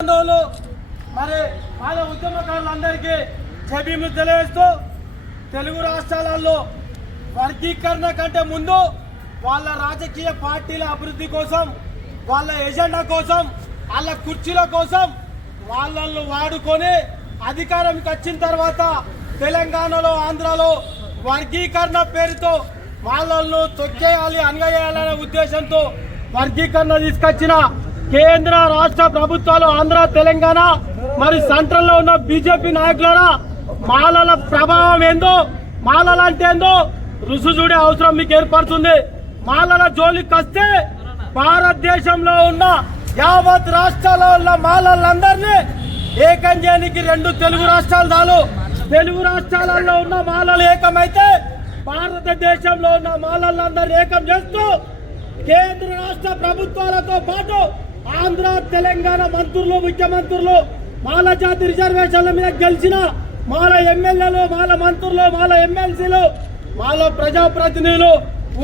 బంధువులు మరి వాళ్ళ ఉద్యమకారులందరికీ చెబిము తెలియజేస్తూ తెలుగు రాష్ట్రాలలో వర్గీకరణ కంటే ముందు వాళ్ళ రాజకీయ పార్టీల అభివృద్ధి కోసం వాళ్ళ ఎజెండా కోసం వాళ్ళ కుర్చీల కోసం వాళ్ళను వాడుకొని అధికారంకి వచ్చిన తర్వాత తెలంగాణలో ఆంధ్రాలో వర్గీకరణ పేరుతో వాళ్ళను తొక్కేయాలి అనగేయాలనే ఉద్దేశంతో వర్గీకరణ తీసుకొచ్చిన కేంద్ర రాష్ట్ర ప్రభుత్వాలు ఆంధ్ర తెలంగాణ మరి సెంట్రల్లో ఉన్న బీజేపీ నాయకులరా మాలల ప్రభావం ఏందో మాలల అంటే ఏందో రుసు చూడే అవసరం మీకు ఏర్పడుతుంది. మాలల జోలికి వస్తే భారతదేశంలో ఉన్న యావత్ రాష్ట్రాల్లో ఉన్న మాలలందరినీ ఏకం చేయడానికి రెండు తెలుగు రాష్ట్రాలు చాలు. తెలుగు రాష్ట్రాలలో ఉన్న మాలలు ఏకమైతే భారతదేశంలో ఉన్న మాలలందరినీ ఏకం చేస్తూ కేంద్ర రాష్ట్ర ప్రభుత్వాలతో పాటు ఆంధ్ర తెలంగాణ మంత్రులు ముఖ్యమంత్రులు మాల జాతి రిజర్వేషన్ల మీద గెలిచిన మాల ఎమ్మెల్యేలు మాల మంత్రులు మాల ఎమ్మెల్సీలు మాల ప్రజాప్రతినిధులు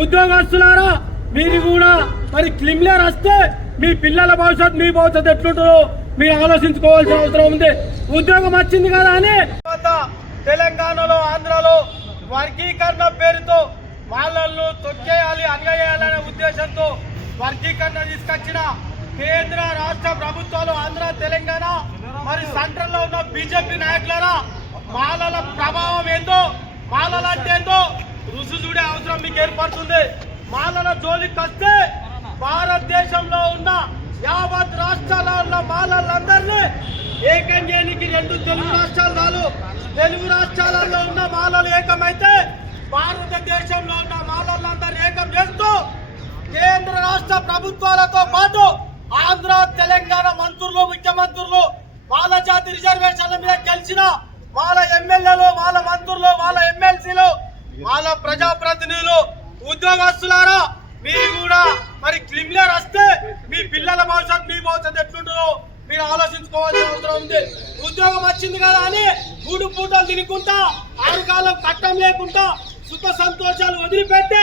ఉద్యోగస్తులారా మీరు కూడా మరి క్లిమ్లర్ వస్తే మీ పిల్లల భవిష్యత్తు మీ భవిష్యత్తు ఎట్లుంటుందో మీరు ఆలోచించుకోవాల్సిన అవసరం ఉంది. ఉద్యోగం వచ్చింది కదా అని తెలంగాణలో ఆంధ్రలో వర్గీకరణ పేరుతో వాళ్ళను తొక్కేయాలి అనగేయాలనే ఉద్దేశంతో వర్గీకరణ తీసుకొచ్చిన కేంద్ర రాష్ట్ర ప్రభుత్వాలు ఆంధ్ర తెలంగాణ మరి సెంట్రల్లో ఉన్న బీజేపీ నాయకులరా మాలల ప్రభావం ఏందో మాలల అంటే ఏందో రుసు చూడే అవసరం మీకు ఏర్పడుతుంది. మాలల జోలికి వస్తే భారతదేశంలో ఉన్న యావత్ రాష్ట్రాల్లో ఉన్న మాలలందరినీ ఏకం చేయడానికి రెండు తెలుగు రాష్ట్రాలు చాలు. తెలుగు రాష్ట్రాలలో ఉన్న మాలలు ఏకమైతే భారతదేశంలో ఉన్న మాలలందరినీ ఏకం చేస్తూ కేంద్ర రాష్ట్ర ప్రభుత్వాలతో పాటు ఆంధ్ర తెలంగాణ మంత్రులు ముఖ్యమంత్రులు వాళ్ళ జాతి రిజర్వేషన్ల మీద గెలిచిన వాళ్ళ ఎమ్మెల్యేలు వాళ్ళ మంత్రులు వాళ్ళ ఎమ్మెల్సీలు వాళ్ళ ప్రజాప్రతినిధులు ఉద్యోగస్తులారా మీరు కూడా మరి క్రిమినల్ వస్తే మీ పిల్లల భవిష్యత్తు మీ భవిష్యత్తు ఎట్లుంటుందో మీరు ఆలోచించుకోవాల్సిన అవసరం ఉంది. ఉద్యోగం వచ్చింది కదా అని మూడు పూటలు తినుకుంటా ఆరుకాలం కట్టం లేకుండా సుఖ సంతోషాలు వదిలిపెట్టి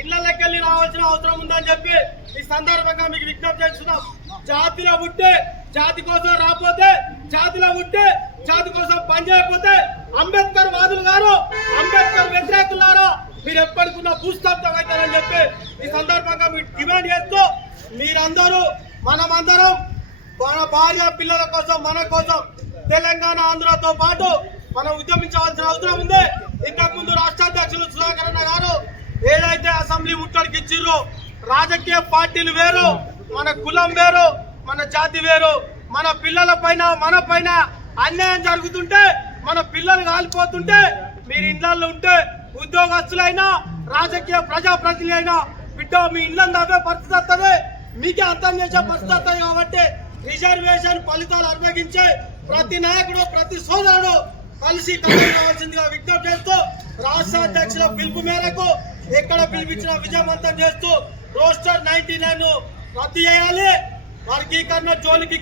ఇళ్ళకి వెళ్ళి రావాల్సిన అవసరం ఉందని చెప్పి ఈ సందర్భంగా మీకు విజ్ఞప్తి చేస్తున్నాం. జాతిలో ఉంటే జాతి కోసం రాకపోతే జాతిలో ఉంటే జాతి కోసం పనిచేయకపోతే అంబేద్కర్ వాదులు గారు అంబేద్కర్ వ్యతిరేకులారా మీరు ఎప్పటికున్న భూస్థాపితం అవుతారని చెప్పి ఈ సందర్భంగా మీరు డిమాండ్ చేస్తూ మీరందరూ మనమందరం మన భార్య పిల్లల కోసం మన కోసం తెలంగాణ ఆంధ్రతో పాటు మనం ఉద్యమించవలసిన అవసరం ఉంది. ఇంకా ముందు రాష్ట్ర అధ్యక్షులు సుధాకర్ అన్న గారు ఏదైతే అసెంబ్లీ ఇచ్చిర్రు? రాజకీయ పార్టీలు వేరు మన కులం వేరు మన జాతి వేరు. మన పిల్లల పైన మన పైన అన్యాయం జరుగుతుంటే మన పిల్లలు కాలిపోతుంటే మీరు ఇళ్ళలో ఉంటే ఉద్యోగస్తులైనా రాజకీయ ప్రజాప్రతినిధులైనా బిడ్డ మీ ఇళ్ళని దాపే పరిస్థితి వస్తుంది. మీకే అర్థం చేసే పరిస్థితి వస్తుంది కాబట్టి రిజర్వేషన్ ఫలితాలు అనుభవించే ప్రతి నాయకుడు ప్రతి సోదరుడు కలిసి కలిసి రావాల్సిందిగా విజ్ఞప్తి చేస్తూ రాష్ట్ర అధ్యక్షుల పిలుపు మేరకు ఎక్కడ పిలిపించిన విజయవంతం చేస్తూ రోస్టర్ నైన్టీ నైన్ రద్దు చేయాలి. వర్గీకరణ జోలికి